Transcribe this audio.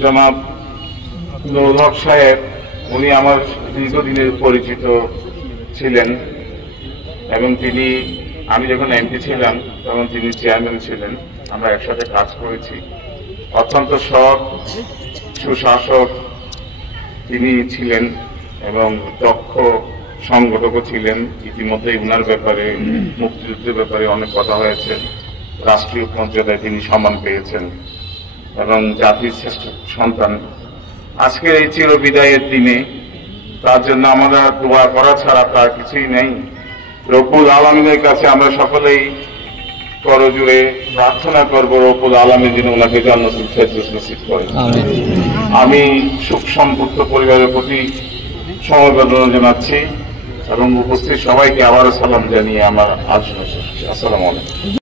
জনাব নুরুল হক সাহেব, উনি আমার দীর্ঘদিনের পরিচিত ছিলেন এবং তিনি, আমি যখন এমপি ছিলাম তখন তিনি চেয়ারম্যান ছিলেন, আমরা একসাথে কাজ করেছি। অত্যন্ত সৎ সুশাসক তিনি ছিলেন এবং দক্ষ সংগঠকও ছিলেন। ইতিমধ্যে উনার ব্যাপারে, মুক্তিযুদ্ধের ব্যাপারে অনেক কথা হয়েছে। রাষ্ট্রীয় মর্যাদায় তিনি সম্মান পেয়েছেন এবং জাতির শ্রেষ্ঠ সন্তান। আজকের এই চির বিদায়ের দিনে তার জন্য আমরা দোয়া করা ছাড়া তার কিছুই নেই। রব্বুল আলামিনের কাছে আমরা সকলেই করজোড়ে প্রার্থনা করব, রব্বুল আলামিন যেন ওনাকে জান্নাতুল ফেরদৌস নসিব করেন। আমি সুখ সমৃদ্ধ পরিবারের প্রতি সমবেদনা জানাচ্ছি এবং উপস্থিত সবাইকে আবারও সালাম জানিয়ে আমার আলোচনা শেষ করছি। আসসালামু আলাইকুম।